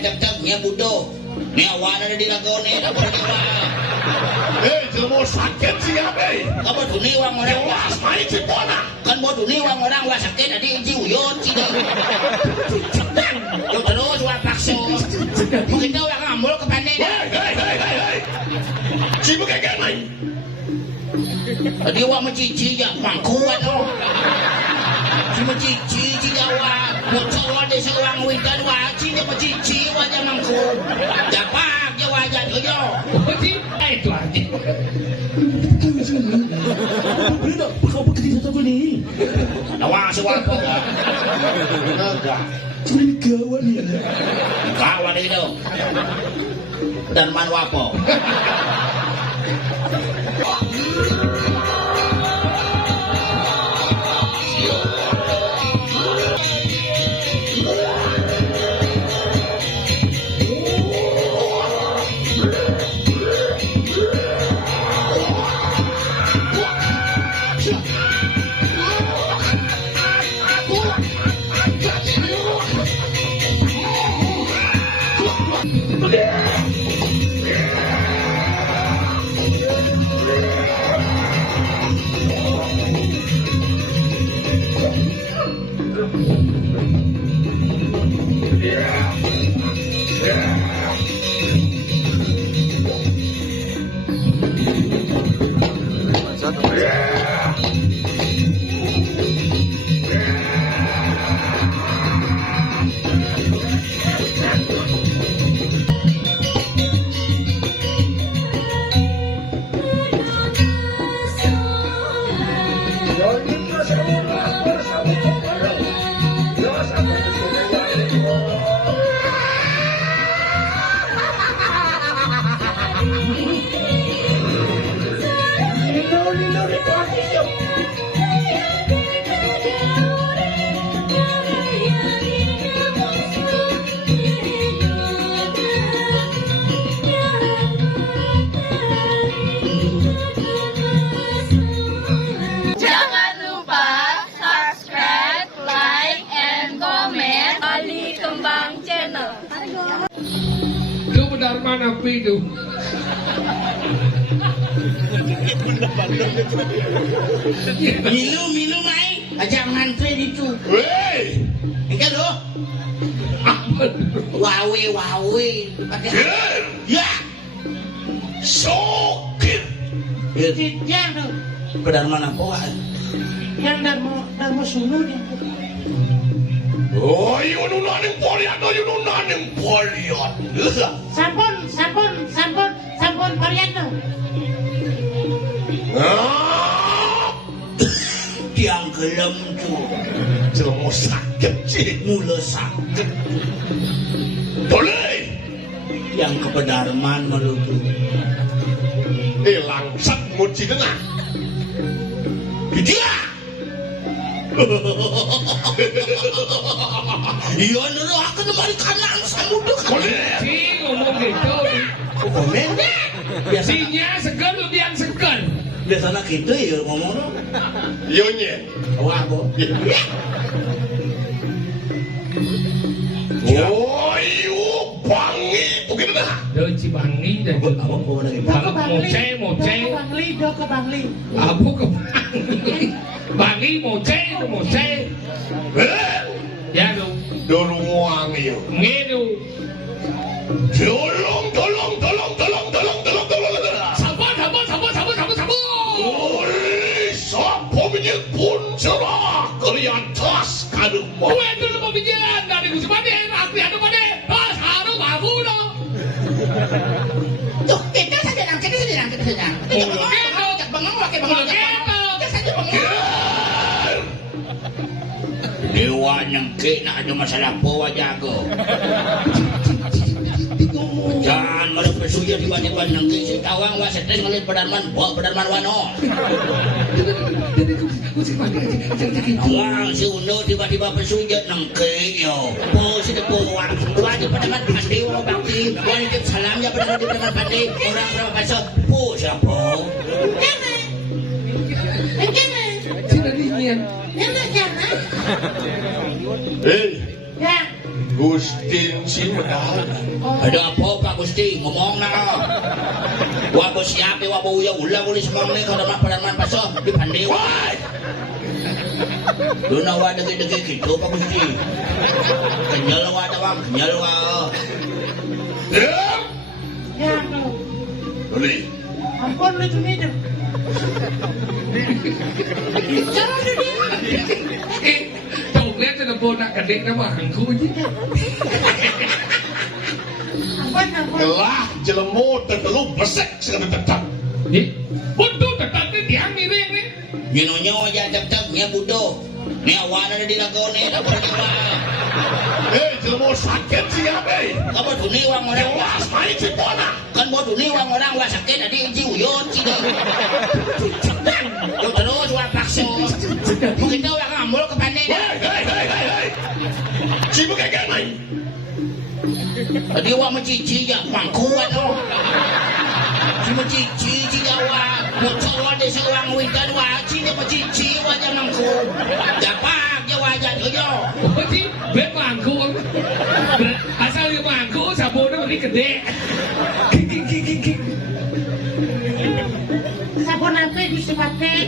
cek-ceknya butuh. Nih awana di lagone, kamu niwa. Jelmo sakit sih abe. Kamu tuh niwang orang Jelas main cipona. kan bodoh niwang orang wah sakit tadi inci uyut sih. Yo terus wah pakso. Mungkin kau yang ngambul ke pandai. Hei. Sibuk kayak main. Tadi wah mencici ya mangkuan oh. Si mencici Jawa. Bocor di seorang witan wajib dia mencici wajah mangku. Dapat dia wajah yo. Itu arti. Benda, kau bekerja apa ni? Awak siapa? Cuma kawan ni. Kawan itu. Dan manwapo. Mana itu? Milu mai, ajak ngantri itu. Hei. Enggak loh. Wawe. Ya. Sokir. Ya tuh. Kedar mana poa? Yang darmo sunu dia. Oh, yun naning polian. Sampun polian. Tiang gelem tuh. Jelmo sakit sih. Mula sakit. Boleh. Yang kepedarman melutu. Langsat muci kena. Dia. Iya nero akan kembali kanan samuduk. Si ngomong gitu. Komen. Biasanya segan lebih yang segan. Biasanya gitu ya ngomong lo. Iya nye. Wah bo. Oh iyo bangi begitu dah. Doci bangi dan moce. Dok ke Bangli. Abu ke bangi moce. Ya lu. Dulu wangi yo. Ngedu. Tolong. Sabar. Oi, siapa menyebut cerah kalian tas kadung mau. Gue dulu pembicaraan dari Gusti Pade, aku ada Pade, pas harum abu lo. Tuh, kita saja nang. Bengong. Kita saja bengong. Dewa nyengke nak ada masalah bawa jago. Jangan malah bersuja tiba-tiba nyengke si tawang wah stres ngalir pedarman wano. Awang si uno tiba-tiba bersuja nyengke yo. Si depo wah di pedarman pasti orang bakti. Wajib salam ya pedarman di pedarman pasti. Orang berapa pasal siapa? Hei, Gustin si Ada apa Pak Gusti? Ngomong na. Wa bos siapa wa bau ya ulang ulis semang ni kalau mak palaman paso di pandai. Woi. Duna wa degi-degi gitu Pak Gusti. Kenyal wa ada wang, kenyal wa. Ya. Ya, Uli. ampun lu cumi dah. Jangan dia. Tàu lét cho nó vô nặng cả định nó bảo hàng khu chứ. Ampun. Kelah jelemu terlalu besek sekali tetap. Butuh tetap ni tiang ni riang ni. Nyonya aja cek-cek nya budo. Ni awan ada di lagu ni tak boleh diwa. Jelemu sakit siapa? Kamu tu ni wang orang Jelas main cipona. kan buat tu ni wang orang wa sakit ada inji uyut sih dah. Yo terus wa paksa. Mungkin tahu yang amul ke pandai dah. Hei. Sibuk kayak main. Tadi wa mencici ya pangkuan oh. Si mencici wa bocor wa de seorang witan wa ci dia mencici wa jangan ku. Dapat dia wa jadi yo. Oh chứ, biết mà hàng khu không? Sao như mà hàng khu sabun nó đi kede. Kik. Sabun apa bisa pakai?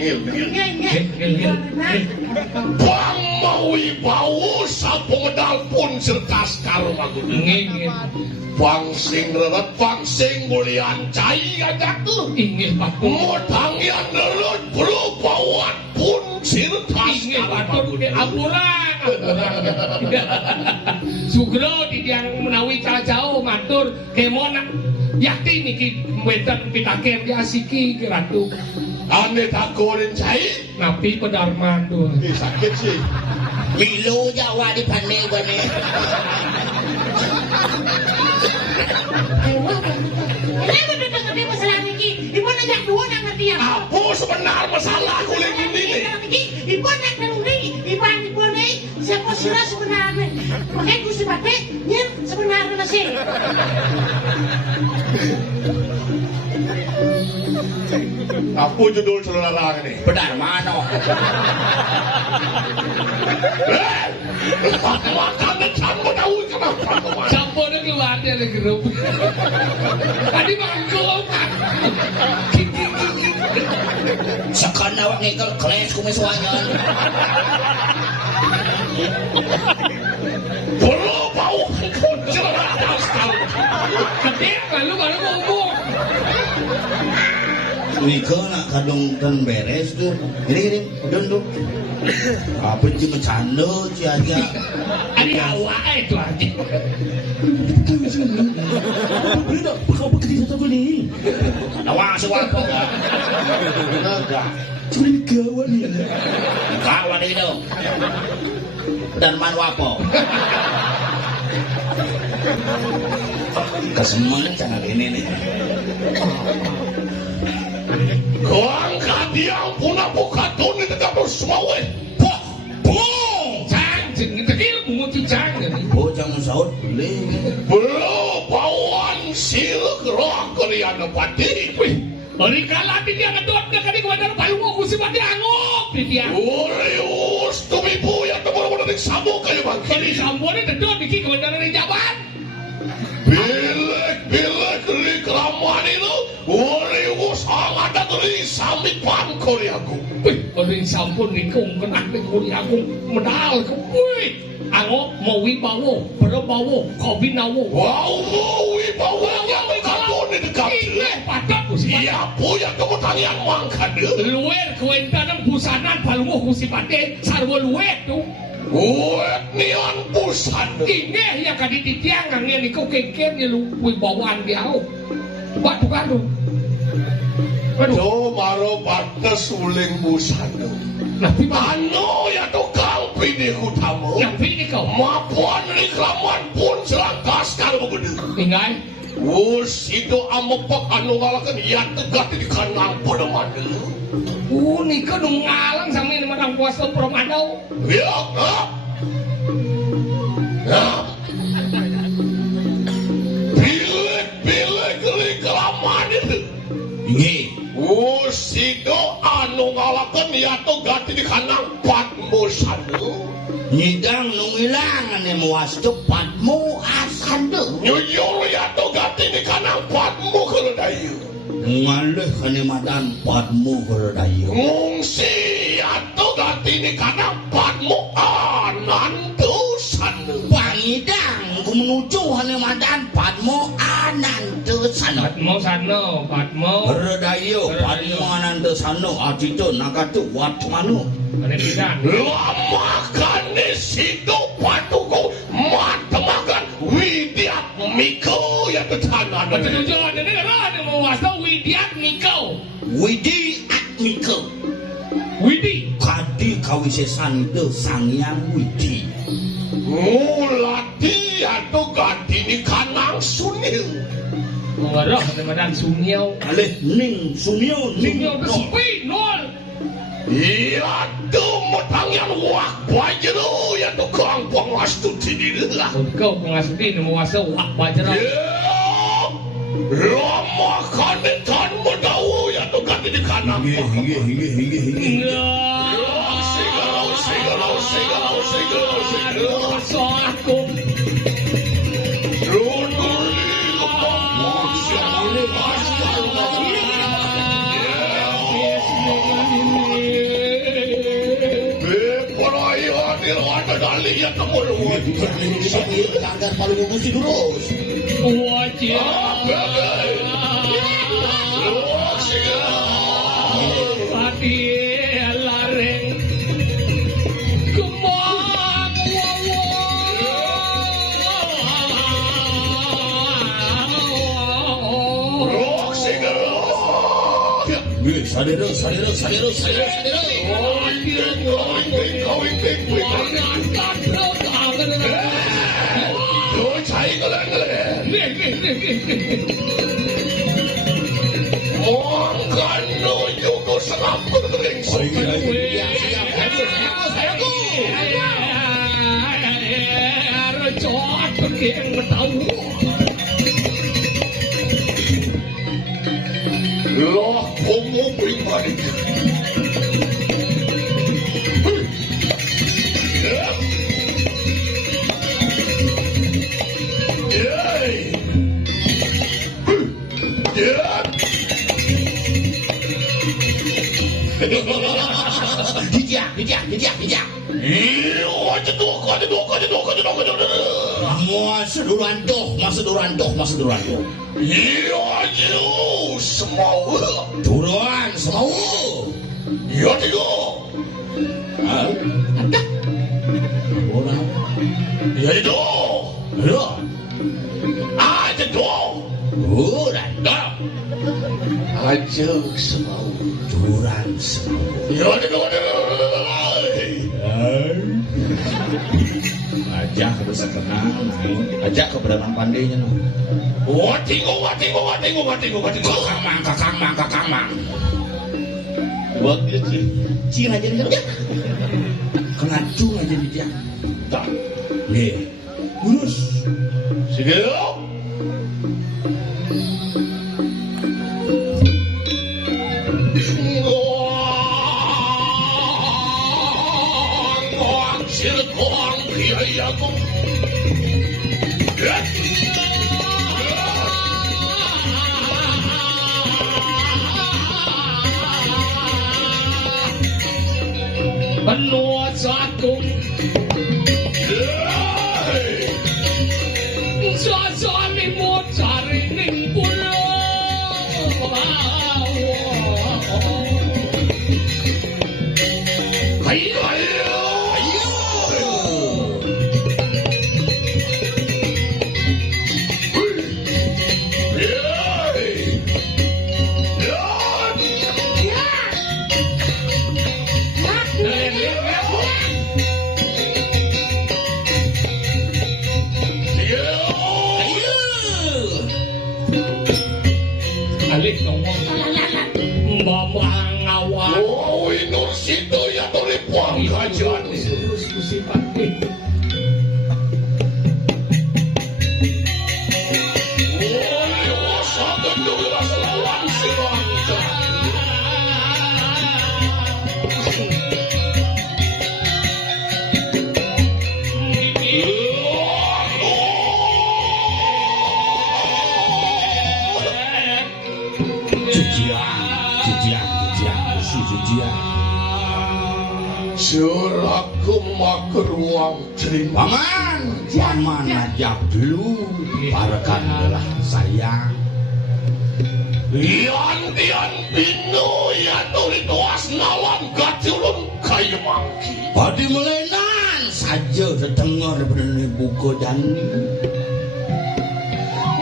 Bang maui bau sapodal pun serta sekarang aku. Ngin. Bang sing rerat, bang sing mulian cai ajak tu. Ingin patut. Modang yang rerat berubawat pun serta Ingin sekarang patut aku. ke apulang. Sugro di yang menawi jauh matur kemona. Yakti niki wetan pitaker dia asiki ke Ratu. Ane tak goreng cai. Napi pedarman tu. Sakit sih. Milu Jawa di pandai gua ni. Kenapa dia masalah ni? Ibu nak jak dua nak ngerti ya? Apa sebenar masalah kulit ini? Ibu nak ngerti. Ibu ni siapa sila sebenarnya? Makanya aku sebabnya ni sebenarnya nasi. Apa judul calonarang ini? Benar mana? Makan dan campur tahu kenapa? Campur dia keluar dia dari grup. Tadi makan kelopak. Sekarang awak ngekel keles kumis wanyan. Perlu bau kuncel atas kau. Kede lalu baru ngomong. Wika nak kadung dan beres tu. Gini, dun. Apa sih bercanda sih aja. Ada awak itu aja. Boleh tak kau bekerja satu ni? Awak sewa apa? Enggak. Cuma ni kawan ni. Kawan itu. Dan manu apa? Kesemuanya jangan ini nih. Kau angkat yang punah buka dunia tetap bersuawe. Cang, tegil bunga cicang ni. Oh jangan saut boleh. Belum bauan siluk roh kalian patih. Hari kala dia ngedot ke kadi kepada payu aku si pati angop dia. Urius tumibu yang teman-teman dari sabu kayu Kali bangkiri. sambone dedot iki kepada dari jabat. Bilek dari kelamaan itu. Urius ada dari sami pangkori aku. Hari sampun nikung kena nikung aku medal ke. Angop mau wibawo, berbawo, kobinawo. Wow, wibawa yang berkabun di dekat. Ini padat kusi. Iya, punya kemutangan mangkan dia. Luwer kuentanang busanan palungo kusi pate sarwa luwer tu. Nian pusan. Ini yang kadi titiang angin ikau keken ni lu wibawaan dia. Batu kado. Do maro batas uling pusan. Nabi Ano ya tukang pilih utama. Nabi ni kau. Mapuan ni kelaman pun serangkas kalau begitu. Ingai. Itu amepak anu ngalakan ya tegat di kanang pada mana. Ni kau ngalang sama ni madang puasa Ramadau. Ya, ya. Pilih kali kelaman itu. Ini. Itu anu ngalakan ya tegat di kanang patmu sanu. Nyidang nungilangan yang muas cepatmu asa. Ada. Nyuyur ya to gati ni kanang patmu kalau dayu. Ngalih kene madan patmu berdayu. Ngungsi ya to gati ni kanang patmu anantusan. Pangidang ku menuju kene madan patmu anantusan. Patmo sano, patmo. Berdayu patmu anantusan adito nakatu watmanu. Ane pisan. Lama kane situ patuku matemakan widyat miko ya to tanan. Tujuan ini kan mau wasta widiat nikau. Widi atmiko. Widi. Kadi kawisesan itu sangyang widi. Ngulati atau ganti ni kanang sunil. Mengarah ane madan sungiau. Alih ning sunyo ning Sungiau bersepi nol. Iya tuh metangyan wak bajero ya tuh kang pengastu tini lah. Kau pengasuti mau wasta wak bajra. Lama kanetan mendawu ya tuh ganti di kanang. Segala. Aku. Lihat kamu Sanggar paling mesti terus. Wajib. Patih lareng. Kemang. Sadero. Loh, kamu pribadi. Dijak. Masa durantuh. Iya, semau. Duran semau. Iya, tiga. Ada. Orang. Iya, itu. Ada. Aja dong. Duran. Aja semau. Duran semau. Iya, tiga. Ajak ke desa kenal, ajak ke pedang pandainya. Watingo. Kakang. Buat dia cing aja dia. Kena cung aja dia. Tak. Nih. Urus. Segera. Benua satu. Sasani mau cari ning pulau. Ayo. Alik ngomong. Mbak ngawal. Oh, Nur Sido ya toleh puang kajian. Susi Patih. Suraku maker uang terima Paman ajak dulu parakanlah saya. Tian binu ya tuli tuas nawan gaculun kayu mangki. Padi melenan saja terdengar benih buku jani.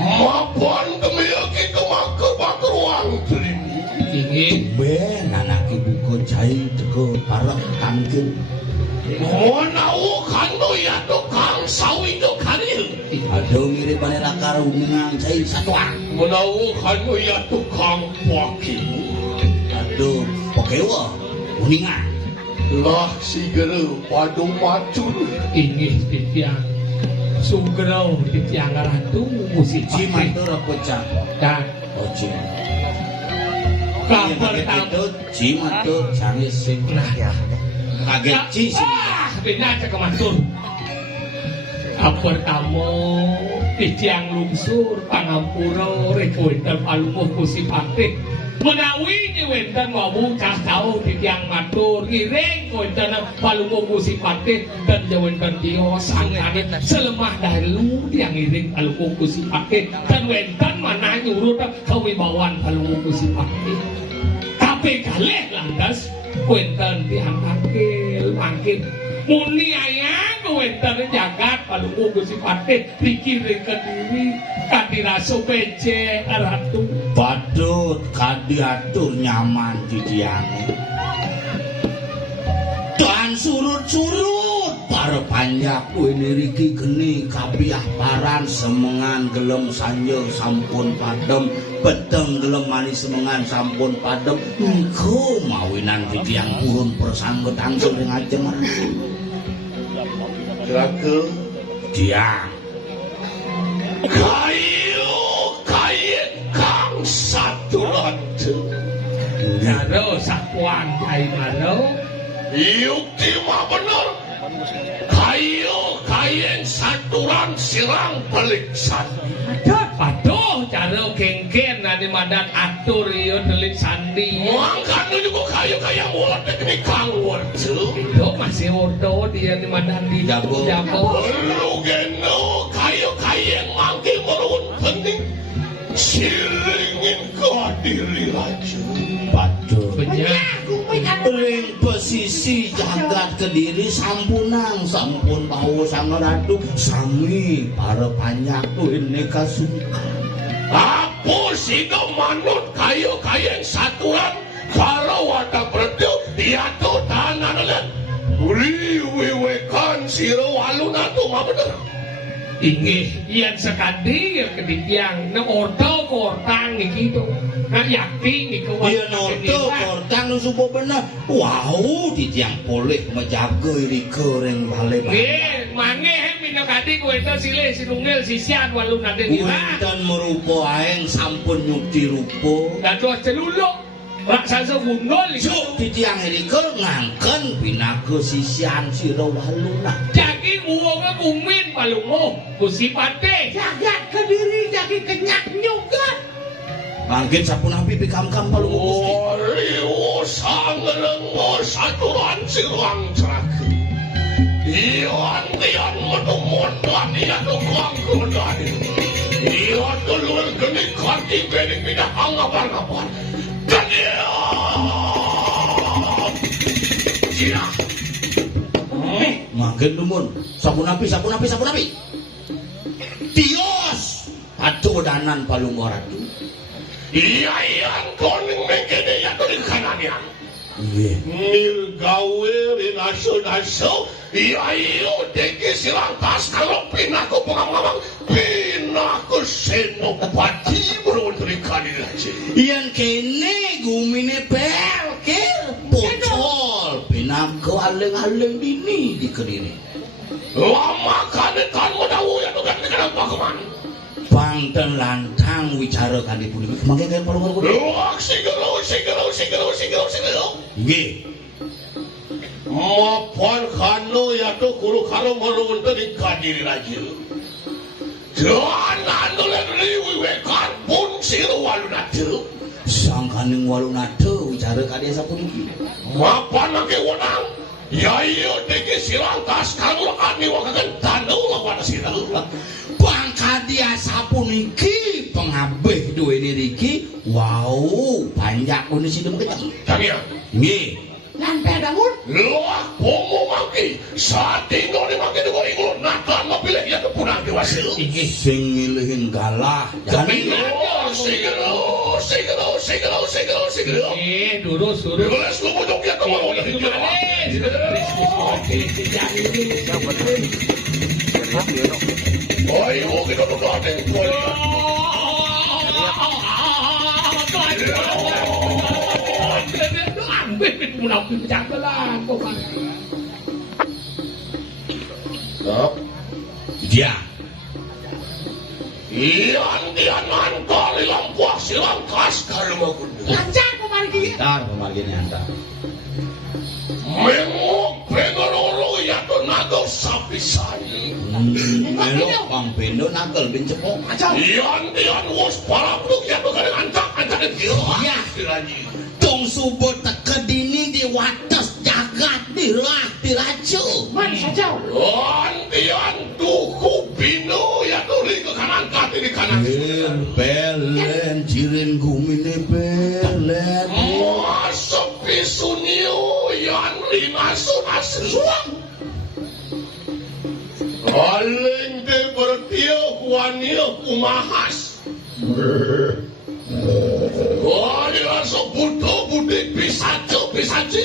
Mapan kemiyaki kemaker bakar uang terima. Ini Ben anak ibu ko jai teko parek tangkin. Monau kanu ya tukang sawi do kanil. Aduh mirip panela karungang jai satuan. Monau kanu ya tukang waki. Aduh pokewa kuningan. Lah sigere padu macul. ini titiang Sugrau titiang Ratu musik Ciman tu apa cak? dan Oh cim. kabar tamu Ciman tu canggih sing. Kaget ci sing. benar cak kematur kabar tamu titiang lungsur pangampura rekuentan palumuh kusipate menawi nyewenten wawu cah tau titiang matur ngiring kuentan palumuh kusipate dan jawenten tio sangane selemah dalu tiang ngiring palumuh kusipate dan wenten mana nyurut kewibawaan palumuh kusipate tapi kalih lantas kuentan tiang akil mangkin muni ayang kuentan jagat palumuh kusipate dikiring ke diri kadiraso pece Ratu Badut kadiatur nyaman di diange. Dan surut-surut para panjak kuwi riki geni kapiah paran semengan gelem sanjeng sampun padem beteng gelem manis semengan sampun padem engko mawinan di tiang purun persangget angsul ring ajeng Raga diang kayu kang satu lantai. Maro sakuan kai maro Yukti mah bener. Kayu saturan sirang balik sandi. Aduh cara kengken nani madat atur iyo delik sandi Mangkat nu juga kayu mulat teknik kang warcu. itu masih ordo dia ni madat di Jago. Lu geno kayu mangki merun penting. Siringin kadiri laju. Badut benyah ring posisi jagat kediri sampunang sampun bawa sang Ratu sami para panjak tu ini kasungkan Apo sido manut kayu saturan kalau wadah bertiu dia tuh tangan lihat uri wewekan siro aluna tuh mah bener. ingih yang sekadi ya keditiang na ordo kortang ni gitu na yakti ni kawan dia noto kortang nu supo bener wow di tiang poleh menjaga iri kering balik mange minok kadi kue itu silih sinungil sisian walu nanti nila dan merupa aeng sampun nyukti rupo dan doa celuluk raksasa gundol cuk di tiang iri kering ngangken pinake sisian siro waluna jadi uangnya kumin palungo kusipate jagat kediri jadi kenyak juga mungkin sapunapi pikam-kam palu gusti Oriwo sangelengo saturan sirang ceraka. Iwan menumon dan ia tukang kudani. Ia telur geni kanti bening minah anggapan-anggapan. Dan dia makin dumun sapunapi tios aduh danan palung Ratu iya koning mengkede ya tuh di kanannya. iya Mil gawe rinaso iya deki silang tas kalau pinaku pengamang pinaku senopati beruntri kanil aja. yang kene gumine pelkir bocol pinake aleng-aleng dini di kediri Lama kanetan medawu ya tuh kan kenapa kemana? Bangten lantang wicara kali pun kemarin kan palung Ratu Luak sigero. nggih Mapan kanu ya tuh kuru karo meruntri kanil aja. Jangan nulen riwi wekan pun siru walunatu. Baning walunado wicara kadya sapuniki. Mapan make wenang. Ya iya deke silangkas kanggo ani wakaken tanu lawan sira. Pangkadya sapuniki pengabeh duweni riki. Wow, panjak pun sidem keteng. Kangya. Nggih. Lampe bangun. Loh, pomo mangki. Saat tinggal di mangki dua ingul nakal mobilnya ya kepunang diwasil. Sing ngilihin galah. Sigero. Durus. Gelas lu mau joget ke mana udah hijau. Ayo kita tuh ada Dia. Ian mangkal lampuah silangkas kalau mau kundu. Lancar pemargi. Ntar pemargiannya antar. Mengok pengororo ya tuh nagal sapi sani. Melok Bang Bendo nakel ben cepok. Ian wos parapuk ya tuh kadang ancak gila. Iya. Tong subuh teke dini di wates jagat dilah diraju. Man saja. Ian tuku bino ya tuh di kanan kaki di kanan. Belen jirin gumine belen. Masuk pisunio yang dimasuk asuang. Paling de bertiup wanil kumahas. Wah, dia langsung butuh-butuh pisaci.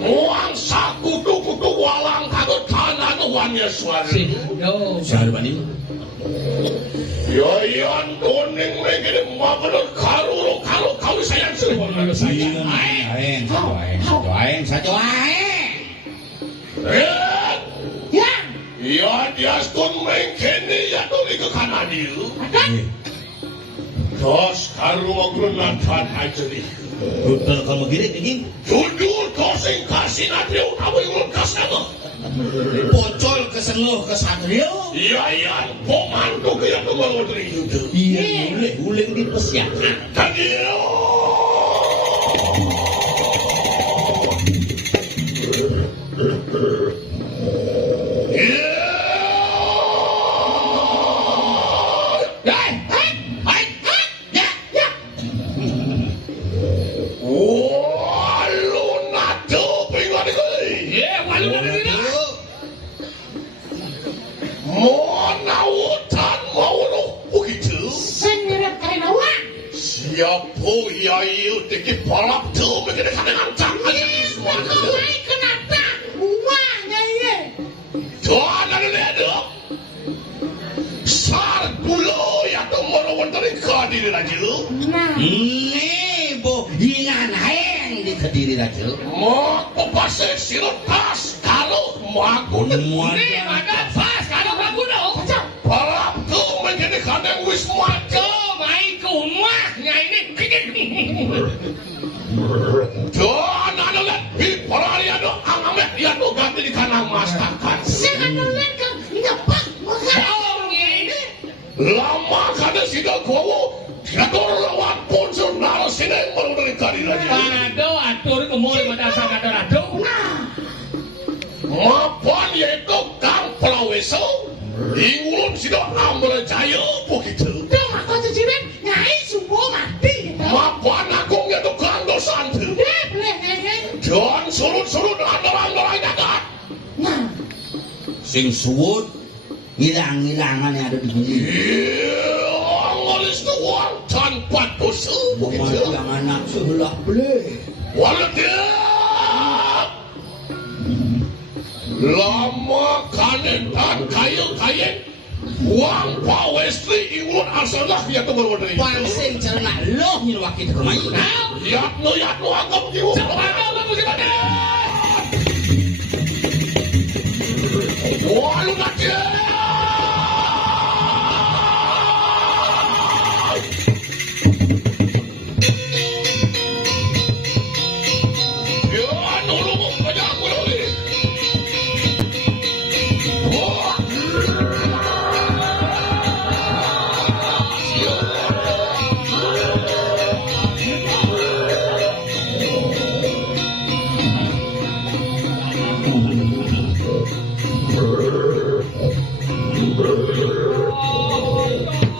Muang sakutu-kutu walang kaget kanan wanil suara. Siapa ini? Yoyan toning megede mabener kalau kau sayang seribu sayang. Satu aeng. Ya. Ya dia stun mengkene ya tuh ke kanan itu. Terus kalau mau gunakan aja nih. Betul kalau gini ini. Jujur kau sing kasih nanti utama yang kasih apa? Pocol kesenguh kesatrio. Iya, pemandu kaya tuh mau dari itu. Iya, uling di pesya. Tadi. Siapa ya itu teki balap tuh begini kadang ancang semua. Kenapa? Umahnya ini. Tuhan ada lihat. Sar gulo ya tuh mau dari Kediri aja. Nah. Ini bo hinan haeng di Kediri aja. Mau pasir sirut pas kalau maguna. Ini ada pas kalau maguna. Balap tuh begini kadang wis mati. Umahnya ini Tuhan ada lihat di perari ada angamet dia tuh ganti di kanan masakan. Saya lihat kan nyepak makan ini. Lama kada sida kowo dia tuh lawan ponsel naros sini baru dari Kediri aja. Aduh, atur kemul pada sangat aduh. Mapan yaitu kang pelaweso ingulun sida ambil jaya begitu. Dong aku cicirin nyai sumbo mati. Mapan agungnya tuh kang dosan tuh. Boleh nyanyi. Dan surut-surut andorang-andorang jagat. Nah. Sing suwut hilang-hilangan yang ada di bumi. Iya, ngalis tuh uang tanpa dosa begitu. Yang anak sebelah beli. Walau dia lama kanen dan kayu-kayen uang pawestri ingulun asalah ya tuh baru dari Pansing cerna loh ini wakil kemai. yatno anggap jiwa walau nanti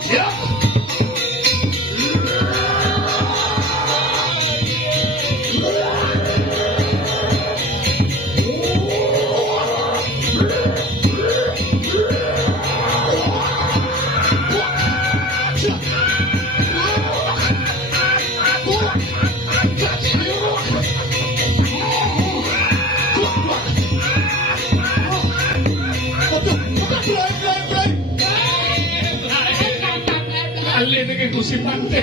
Siap. Alin dengan kursi pantai.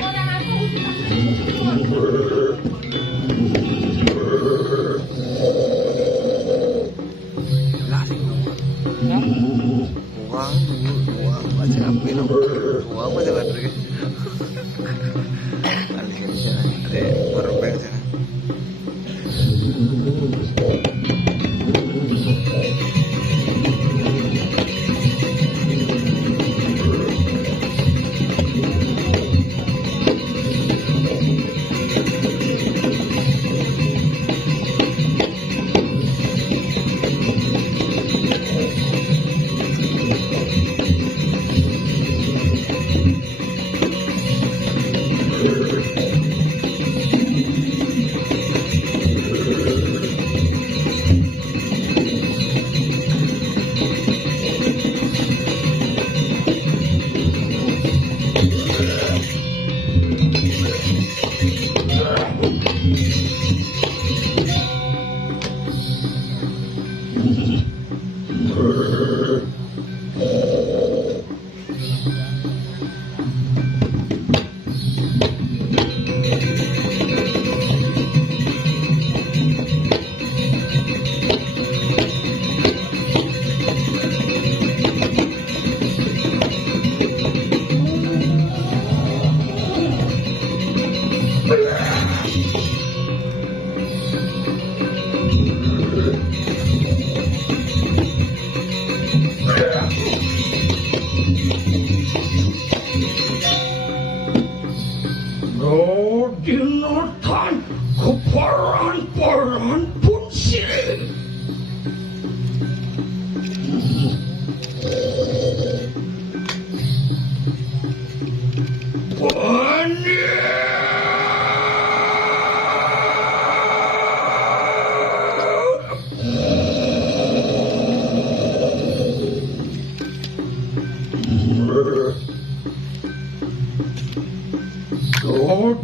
Dinatan keparan-paran pun sirih.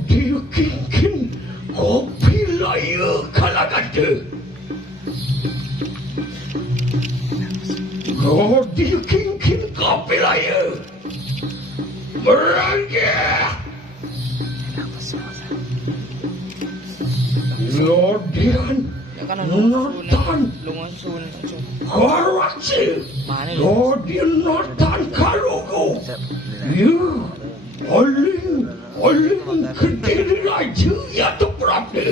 Dikikin kopi laya kalagada. Dikikin kopi laya merangkak. Lodian nonton karaci. Lodian nonton kalugo. You Oling kediri raja ya tu berapa?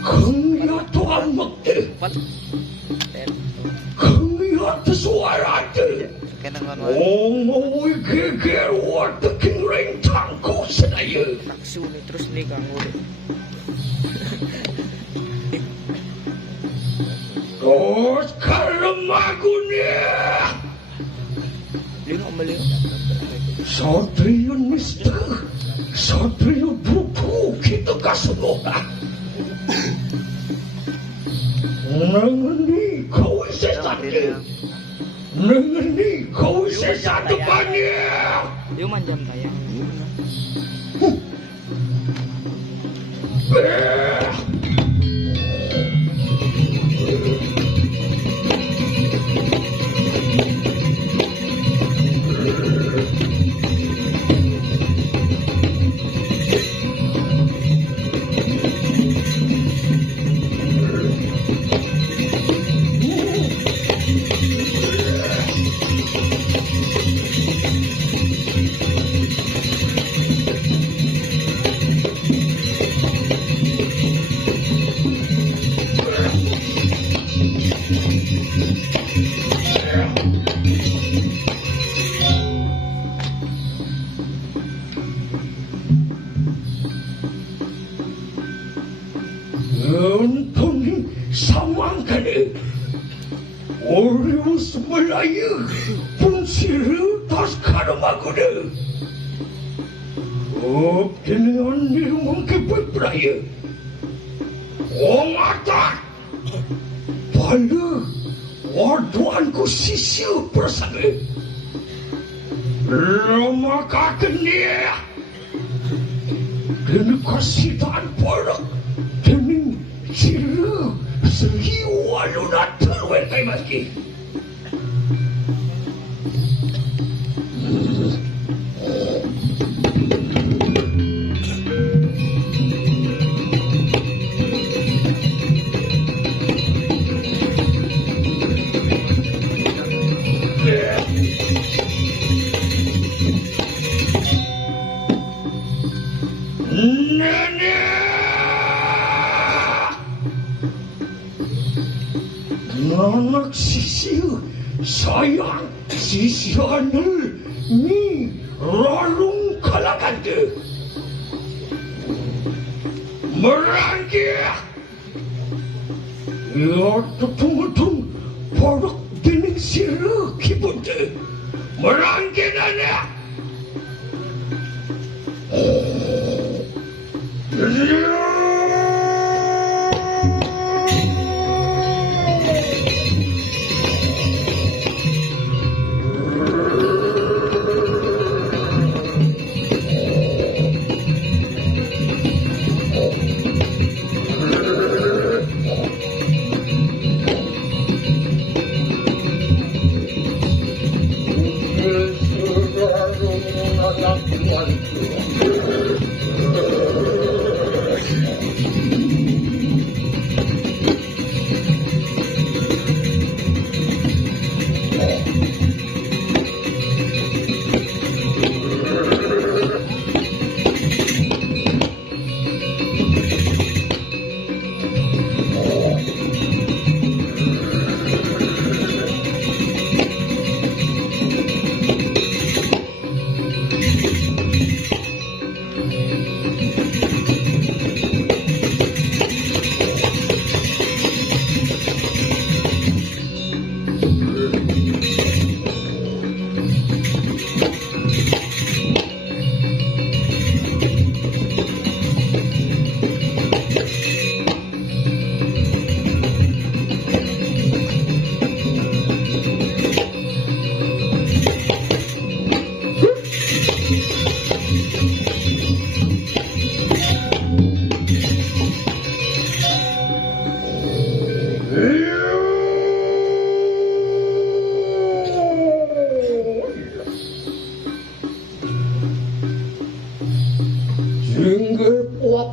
Kengya tu amak deh. Kengya tu suara deh. Oh, geger waktu kering tangku sedaya. Taksu ni terus ni ganggu deh. Terus kalau maguna. Satria mister, satria buku kita kasih Nangani kau sesat, nangani kau sesat banyak. Dia manjam tayang. Orius Melayu pun siru tas kada maguna. Dengan dia mungkin berperaya. Mata pada waduanku sisiu bersama. Lama kakek dia. Dan kasihan pada demi siru sehiwa lunat terwet kai mati. Anak sisiu sayang sisihanul ni ralung kalakante merangkir ya tutung produk dening siru kibunte merangkir nanya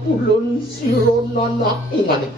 Ulun silonana ingat.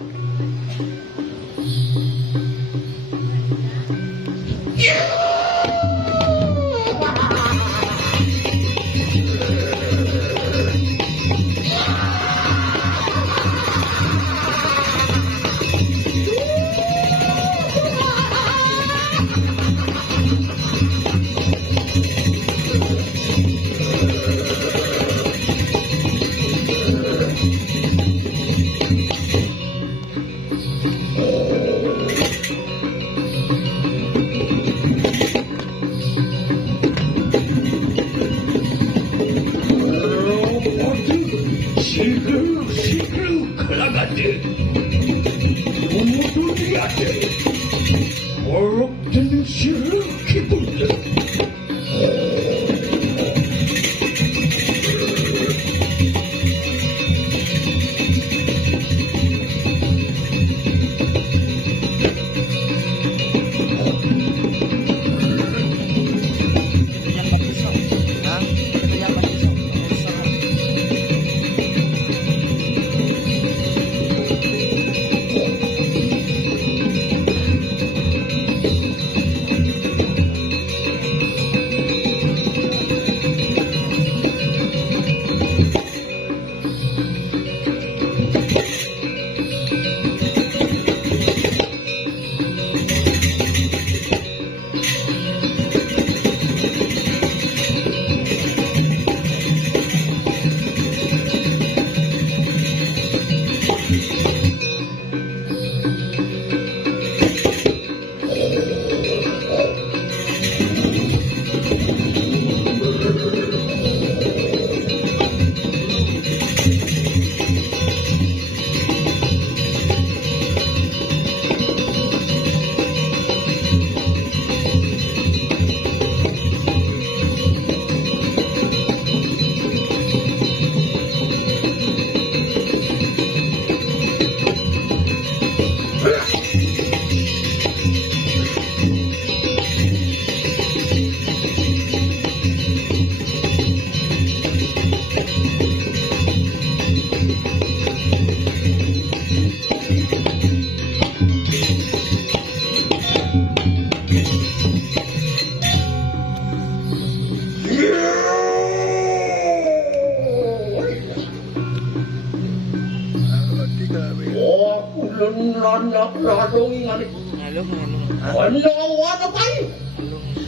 anak radong ingat. Halo, halo. Kendawan apa ini?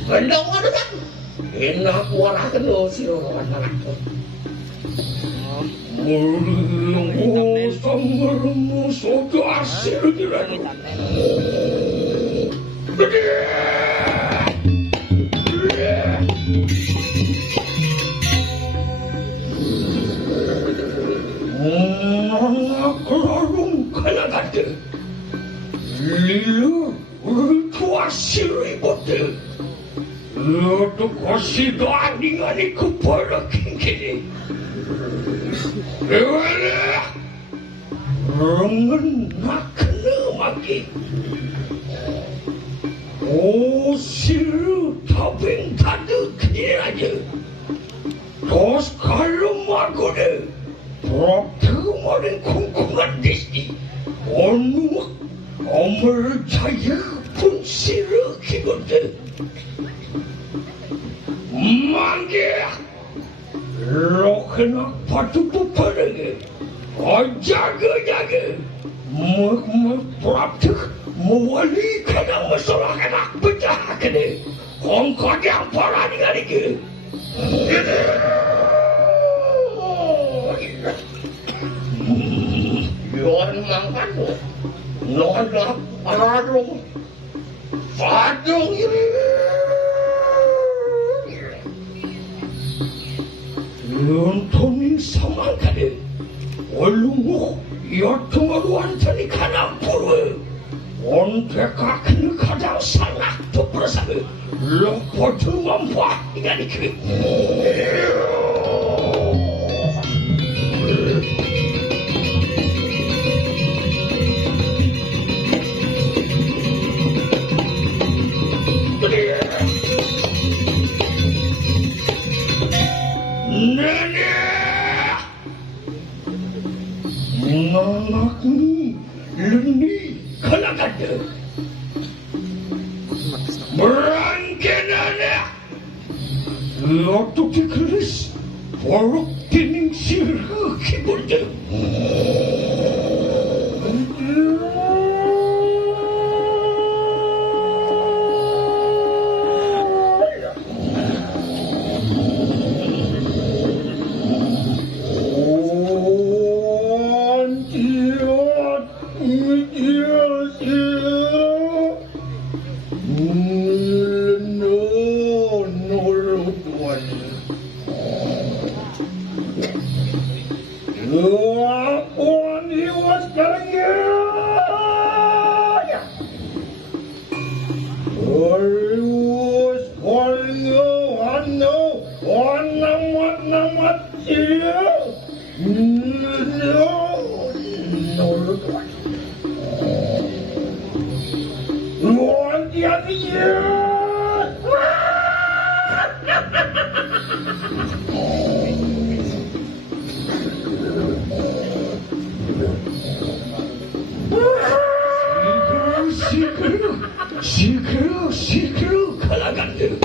Halo. Kendawan apa? Enak warakan lo si orang anak. Oh, Mulung sanggermu sodo asir kira. Ngakak kalagade. Lilu tua siribote. Lalu kasih doa dengan kepada kini. Ewala, rangan nak kena maki. Oh siru tabeng tadu kira aja. Terus kalau maguna, waktu marin kungkungan desi, onu amal jaya pun siru kigode. Manggil, lo kena patu puparage, jaga, praktik mewali kena masalah kena pecah kene, kongkong yang parah dengan ini. Yon mangkan, nolak padung ini. Nontonin sama kade, walungu ya tumaruan tani kanam pura, ontek akan kadang sangat tu persabe, lepas tu mampu dengan ikut. Ngakak ni leni kalagade. Berangkenana. Waktu dikeris, porok tining sirah kiburde. Sikru kalagande.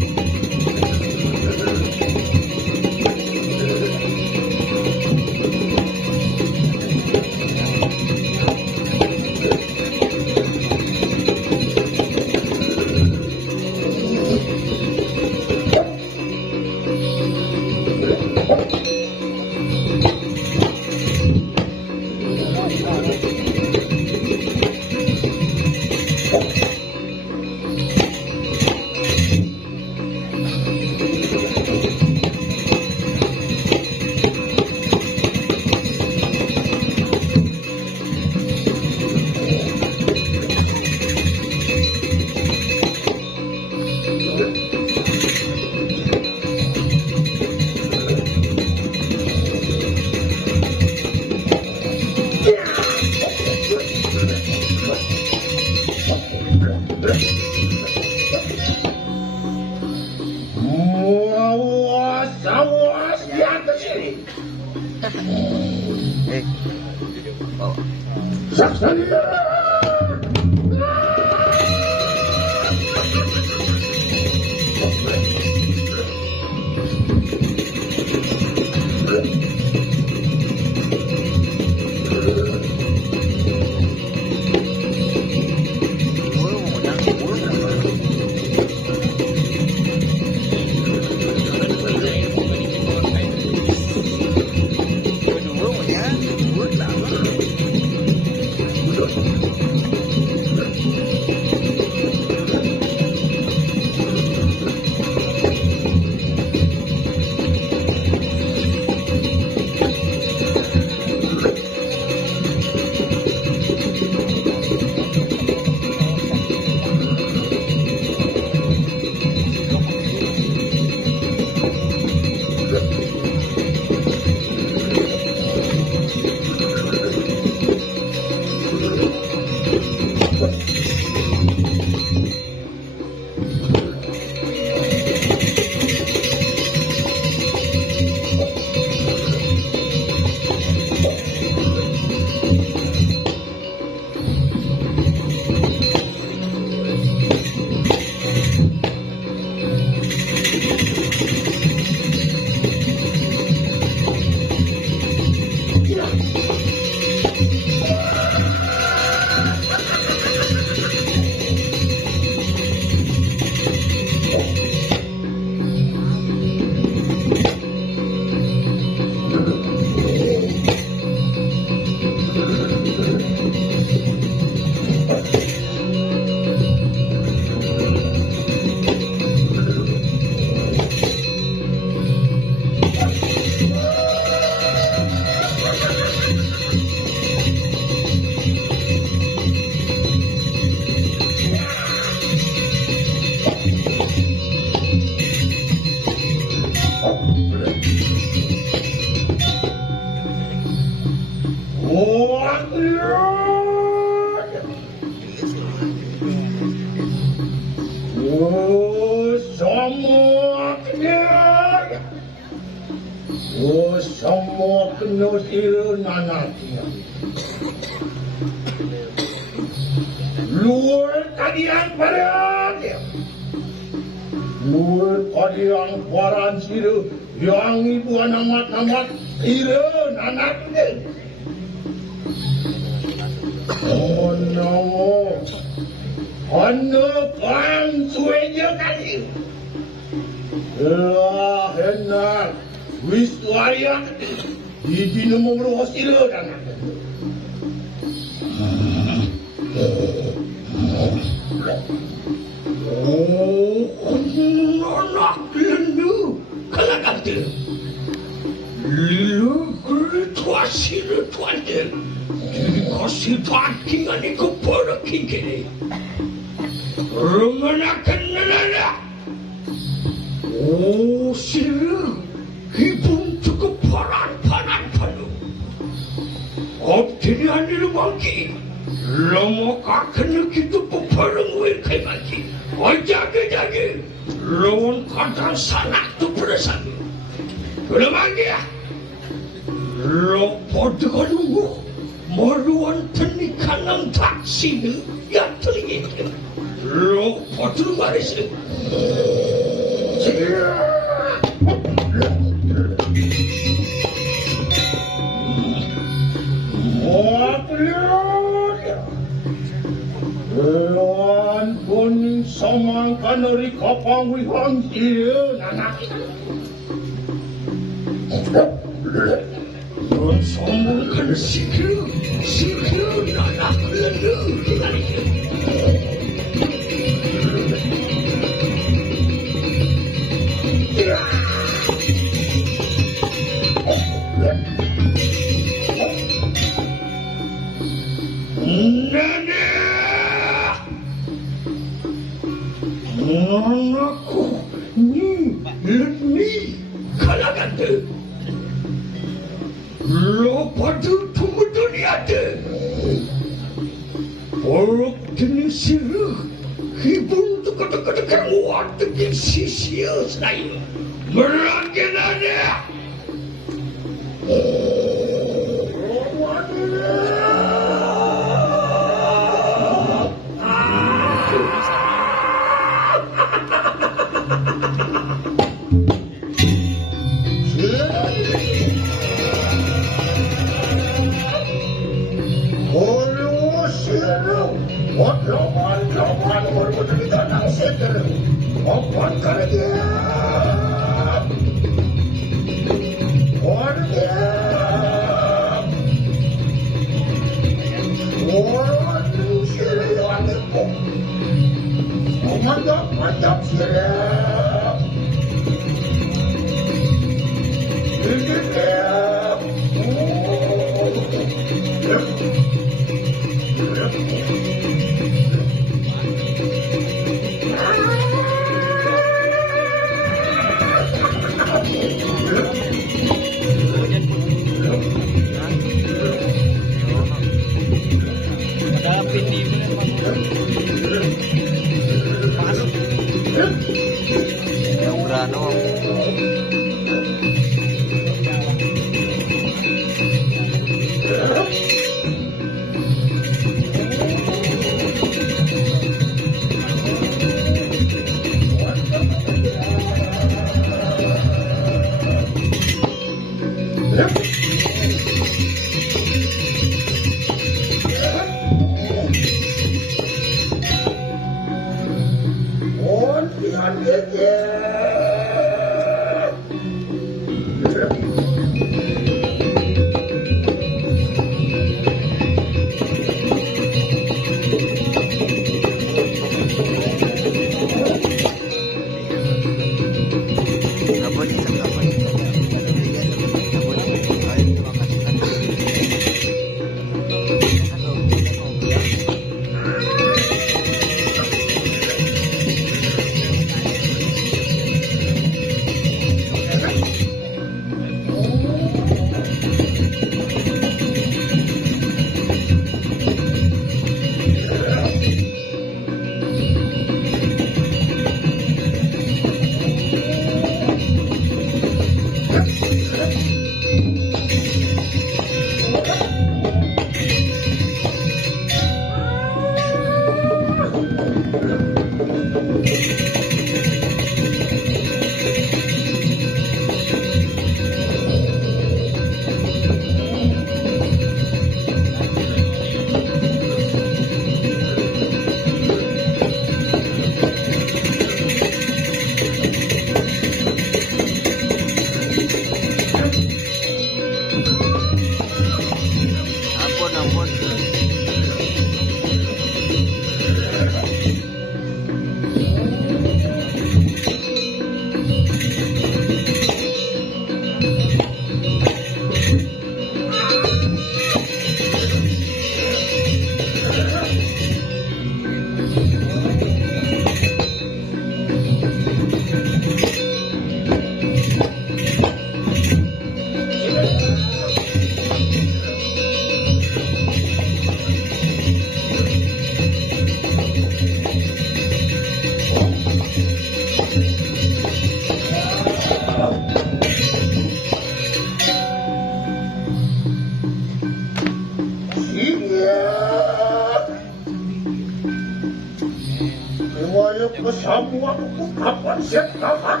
Semua kapan siap kapan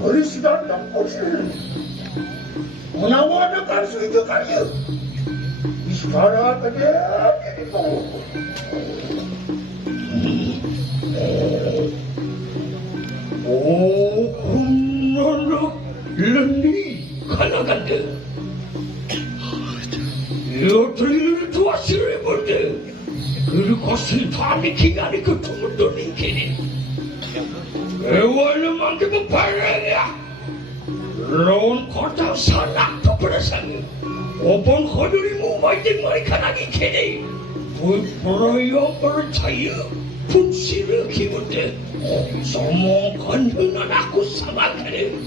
berisi dandang kursi menawarkan suatu karya sekarang ada itu kunana lendi kanaganda ya terlihat tua siri berde kiri kosil tani kingani ketemu doning kini Ewan mangke bebareng ya. Lawan kota sanak tu perasaan. Opon khodurimu majeng mereka lagi kini. Peraya percaya pun sila kiwede. Semua kandunan aku sama kini.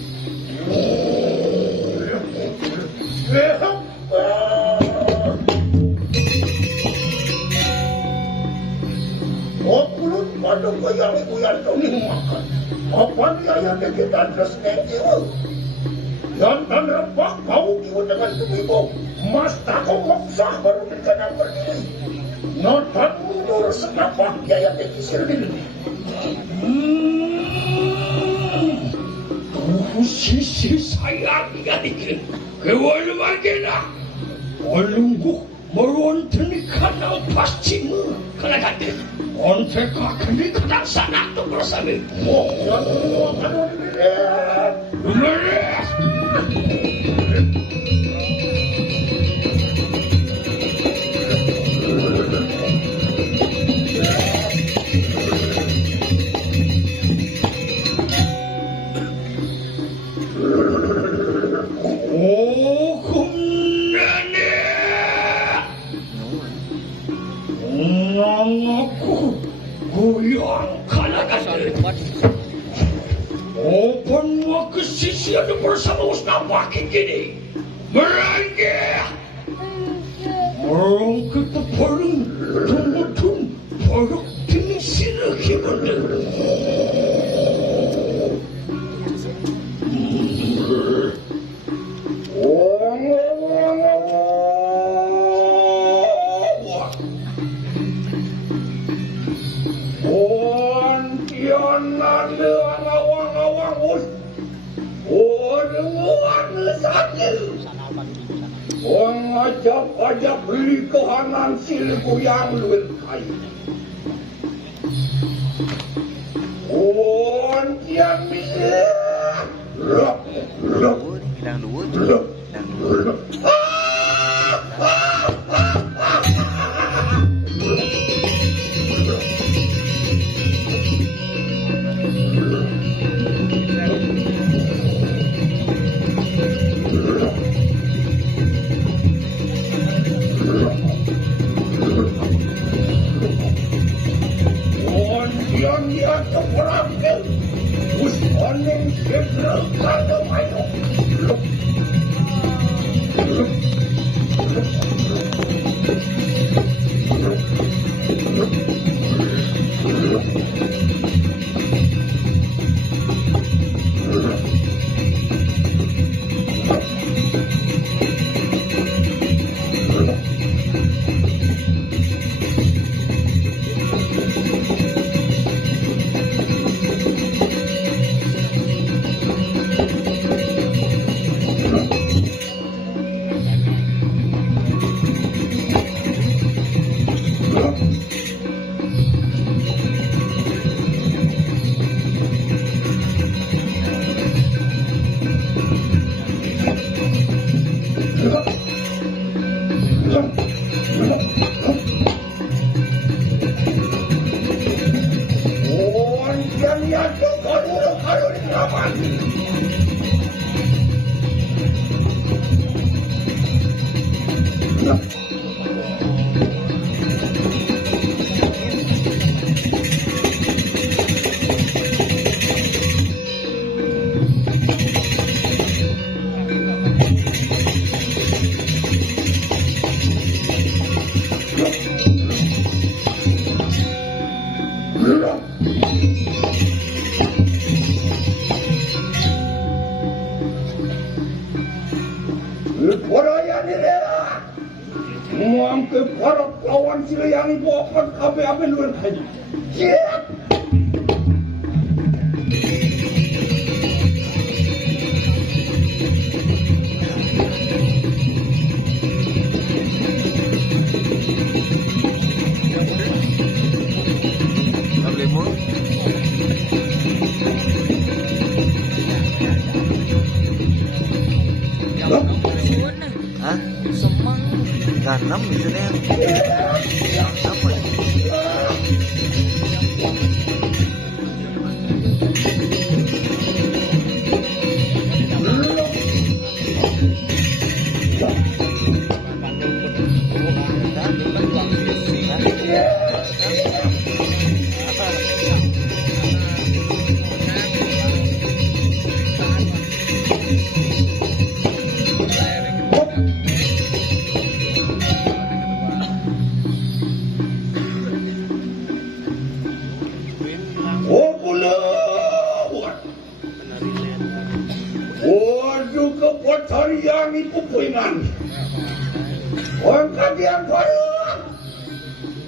Opulun pada kaya-kaya kami makan. Apa dia yang kita terus nengkiwa? Yang tanpa bau kiwa dengan Tuhan tumibo, mas takong magsah baru ka na berdiri. Notan mundur senapak jaya tekisir diri. sisi sayang gadikin kewalwagena olunggu meronten kanal pastimu kana kate onte kakani kadang sana to bersama Open mo kasi siya na bersama napak gini merangkih orang kita paling tumutun parok tinggi sila kibanda ajak beli kehanan silku yang luwih kaya. Tiang bisa. Hilang dua. Ganam bisa deh. Apa ya? Waduh ke petarian yang ipupuiman. Orang kajian baru.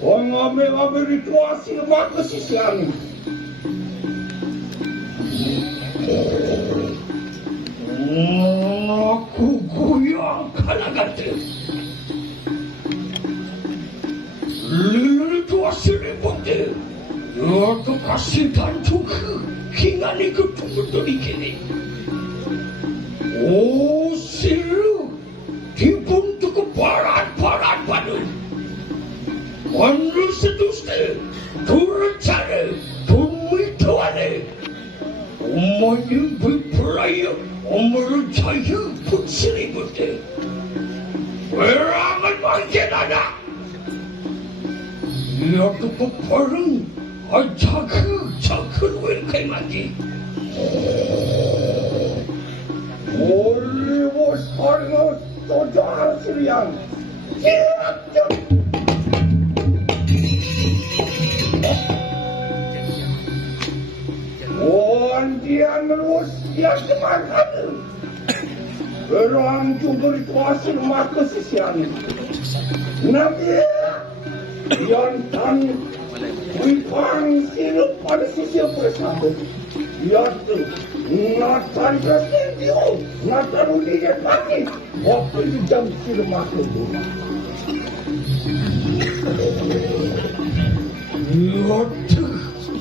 Orang ngambil ritual silma kesisian. Aku goyang kalagate. Ritual silibute. Aku kasih gantung kingani ketemu kini. Oh, siru dibuntu ke barat-barat padun. Mandu seduste, turcare, tumituane. Umayim berperaya, umerujaya putsiri bute. Berangan mangkin anak. Ia kepeparang, jagat welkai mati. Oleh bos harga tojar sirian. Ondian terus dia kemana? Berang juga rituasi rumah kesisian. Nabi yang tan wipang sirup pada sisi bersatu. Yaitu natar kesedihan, natar ulinya pagi. Waktu di jam sirup masuk rumah. Yaitu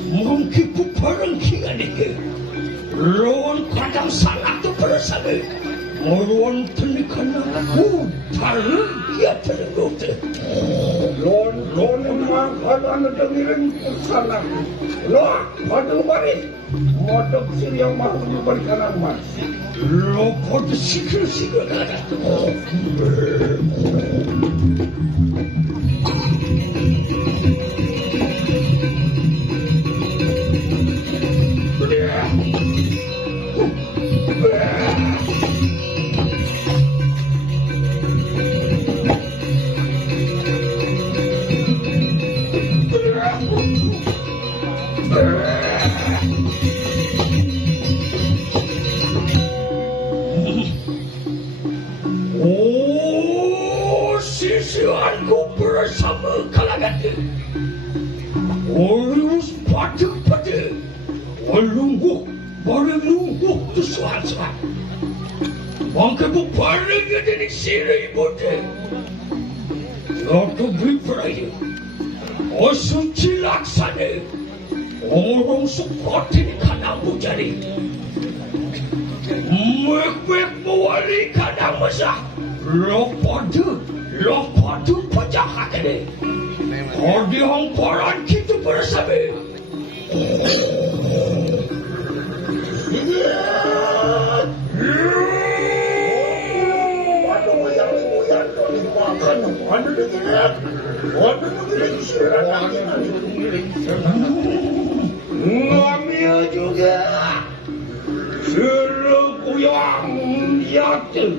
mungkin puparang kingan ini. Lawan kadang salah tu bersama. Lawan tenikan tarik dia terlalu. Lawan makanan dengiran sana. Lawan pada baris. Modok siri yang mahu diberikan amat. Lawan pada sikir-sikir ada. Sisianku bersama kalagate. Urus pada walungguh barelungguh tu suat-suat. Bangke bu bareng di sini bote. Ratu berperaya. Osuci laksana. Orang seperti di kanang bujari. Mek-mek mewali kanang mesah. Lopadu penjahat ini. Kau di hamparan kita bersama. Ngambil juga. Seru yang jatuh.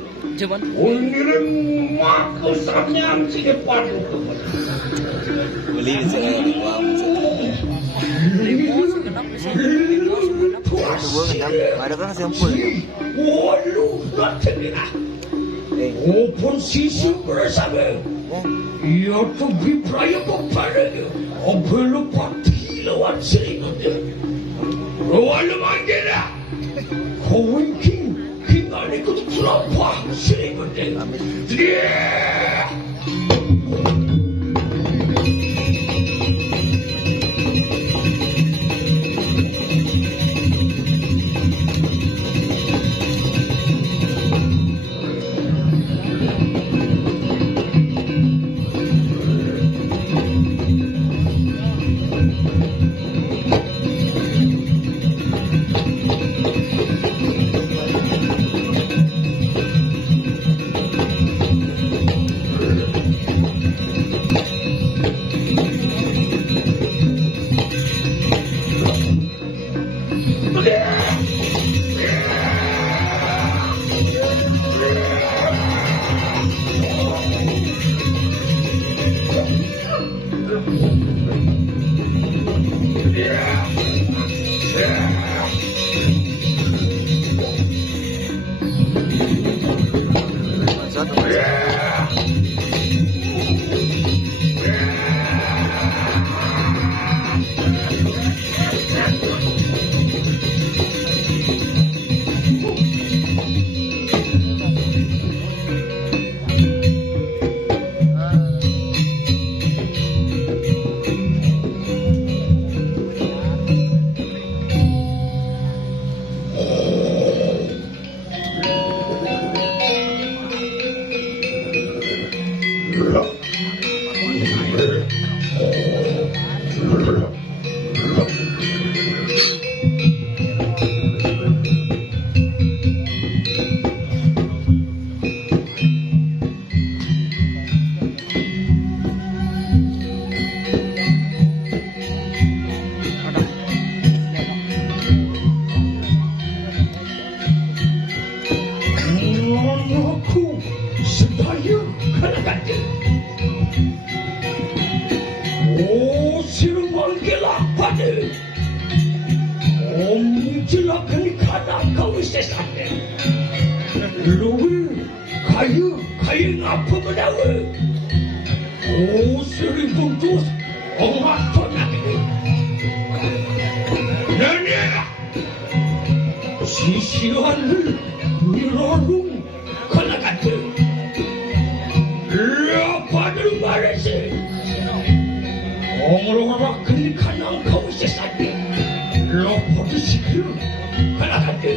Undirin maku samyang si depan. Beli di sini uang. Ada kan sampul. Walu natena. Opun sisi bersama. Ia tu bipraya peparanya. Obelu patih lawan seringunya. Walu manggila. Kawinking. Kingani kutu kelapa seringunya. Dia. sesane. Luwi kayu ngapa bedawa. Oh, seribu dus orang tonak ini. Nenek, sisihan nirolung kalau kata. Lepas dulu barisi. Orang-orang kini kanang kau sesane. Lepas tu sikir kalau kata.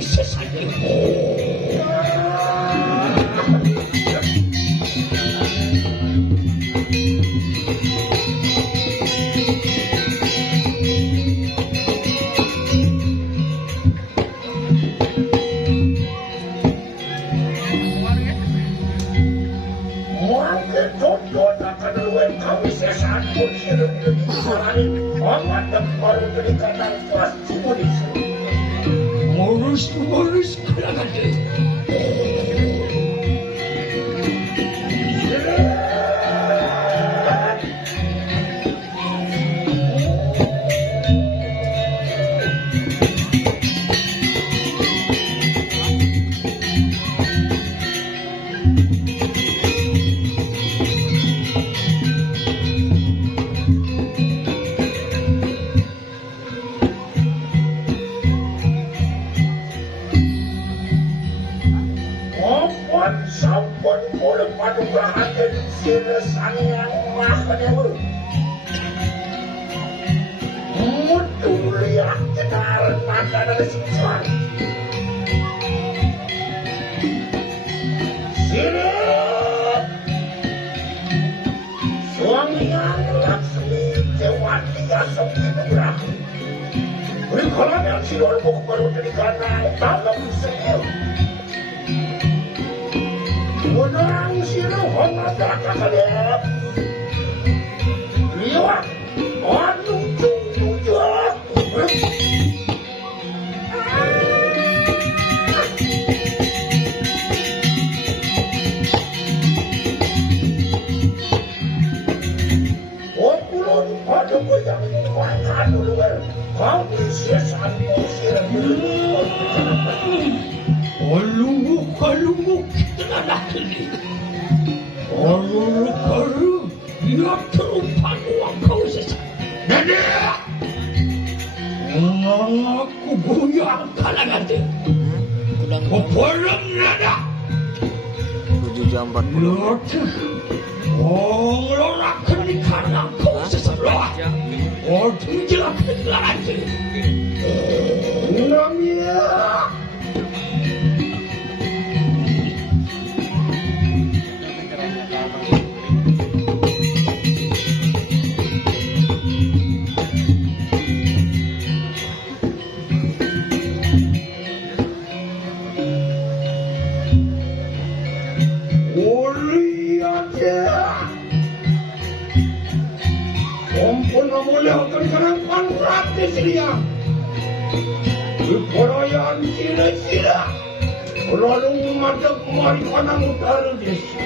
sesanya. Morus kalangan dia. Sampun mulut padugahaken siresan yang mahadewa. Mutuliak kedaran mata dari siswan. Siret suami yang laksmi jewati asok dinugrah. Berikolan yang silor buku baru dari kanang dalam senyum. Gunung sesuhun ada kakak liwat anu junjungan kulon pada goyang makan dulu kau siasan musir kalunguk tenanak ini karu dia terupan uang kau sesak nenek aku goyang kalangan dia keperang nada 7 jam 40 lorakan di kanan kau seselah jelas lagi namanya dia perayaan sila-sila lalu madep mari kanang utara desa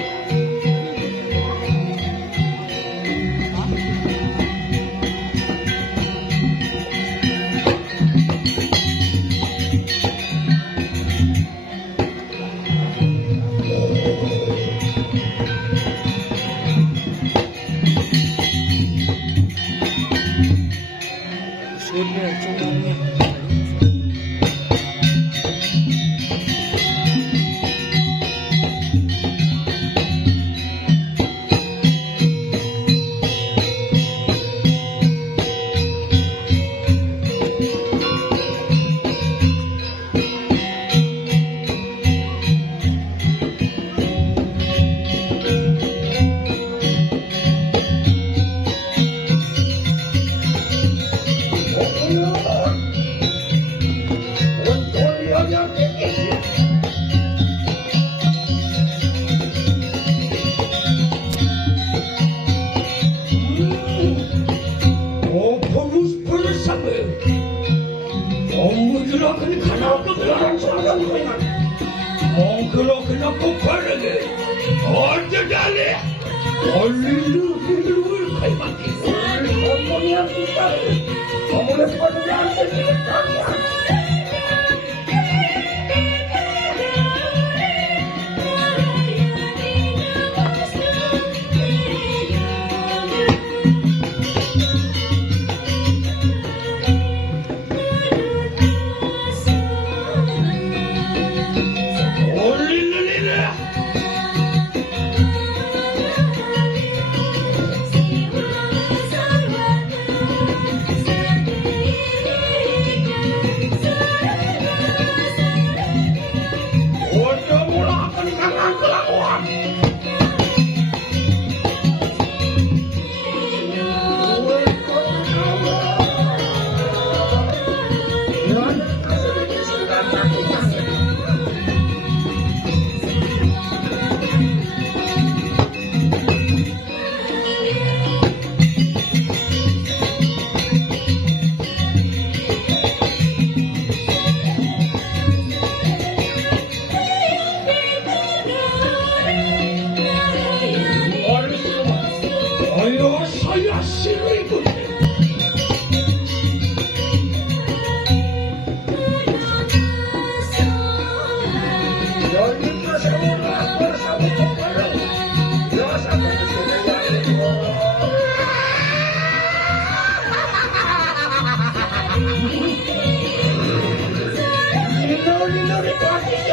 dari patih.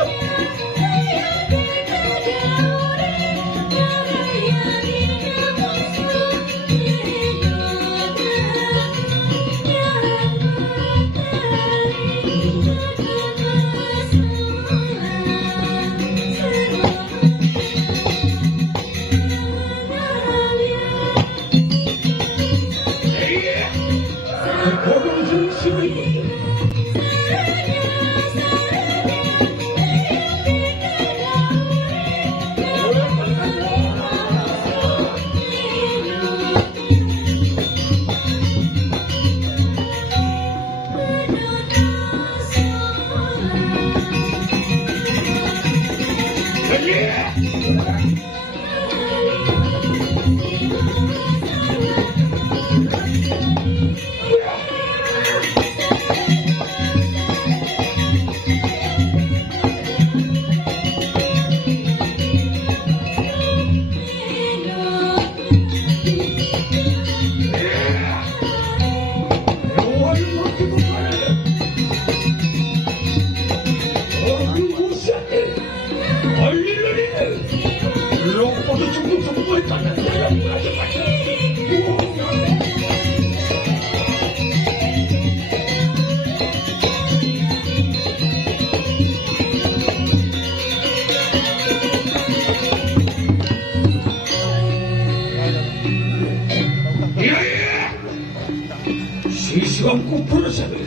Siswangku bersama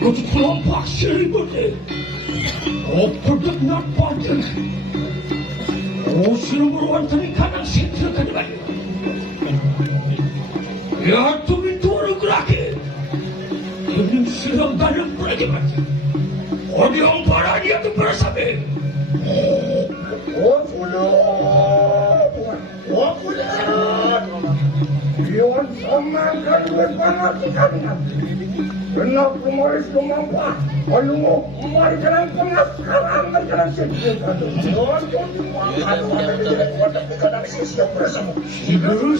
untuk kelompok seribunya opedak napak silumuruan dari kanan sentra ke depan ya tumi turun gerake ini siram dalam prajurit orang para dia itu bersama Yon samakan berpanatikan kenapa kemarin kemampuan kalau kemarin jalan pengaskaran jalan sedikit Yon kadang sisi yang bersama Sigur